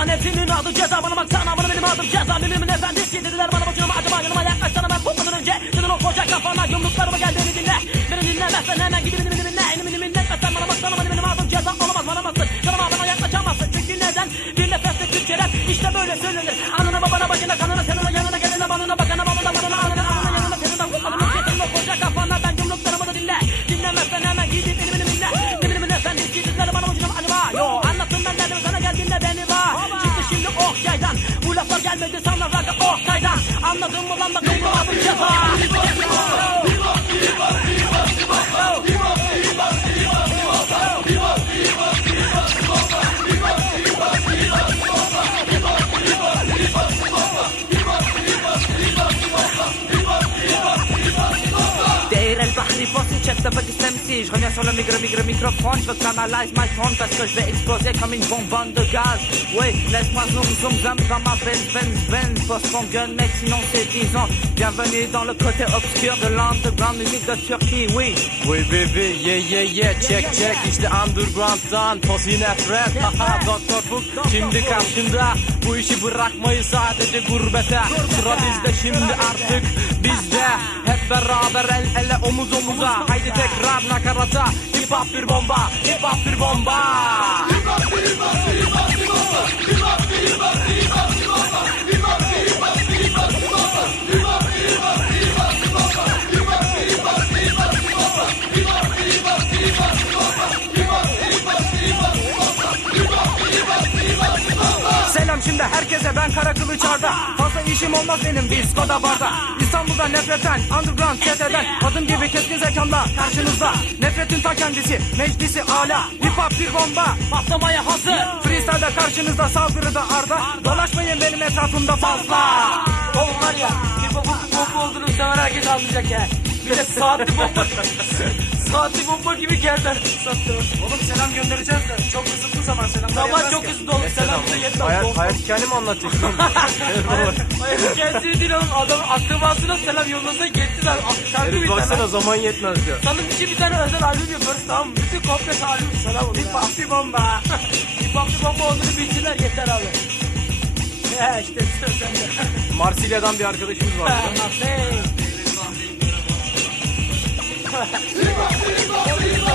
adı ceza bana baksana bana benim adım ceza. Mimimin efendisi dediler bana mı acaba yanıma yaklaşsana. Ben kopmadan önce Dedin o koca kafana yumruklarıma gel beni dinle. Beni dinlemezsen hemen gidip beni dinle Elimi dinletmezsen bana baksana. Bana benim adım ceza olamaz varamazsın Canıma bana yaklaşamazsın. Çünkü neden? Bir nefeste Türkçe rap işte böyle söylenir Anladın mı lan bakın bu adım ceza Derrière le Je reviens sur le micro, micro, microphone. Je veux canalize my phone parce que je vais exploser comme une bonbonne de gaz. Oui, laisse-moi zoom, zoom, zoom dans ma Benz, Benz, Benz Boss ton gun mec, sinon c'est 10 ans. Bienvenue dans le côté obscur de l'underground musique de Turquie, oui. Vay baby ye ye ye check check. işte underground'dan tosi nefret Haha doktor Fuk şimdi Bu işi bırakmayı sadece gurbete. Sıra bizde şimdi artık bizde. Hep beraber el ele omuz omuza. Haydi tekrar nakarata. Hip hop bir bomba Hip hop bir bomba. Selam şimdi herkese ben Kara Kılıçar'da Fazla işim olmaz benim diskoda barda. İstanbul'da nefretten, underground çeteden Adım gibi keskin zekamla karşınızda. Nefretin ta kendisi, meclisi ala Hip hop bir bomba, Patlamaya hazır. Freestyle'da karşınızda saldırıda arda. Dolaşmayın benim etrafımda fazla. Oğlum var ya bir bomba, bomba olduğunu sever herkes anlayacak ya. Bir de saatli bomba Saatli bomba gibi sattı. Oğlum selam göndereceğiz de çok zaman selam. Zaman çok hızlı oldu selam da yetmez Hayat, hayat hikayeni mi anlatacaksın? Hayır kendisi değil oğlum. Adam akrabasına selam yollasa yetti lan Şarkı Herif bir tane. baksana zaman yetmez diyor. Sanırım için bir tane özel albüm yapıyoruz tamam mı? Bütün komple albüm. Selam olsun. Hip hop bir bomba. Hip hop bir bomba olduğunu bilsinler yeter abi. Ya işte sıra sende. Marsilya'dan bir arkadaşımız var. Hip hop, hip hop, hip hop,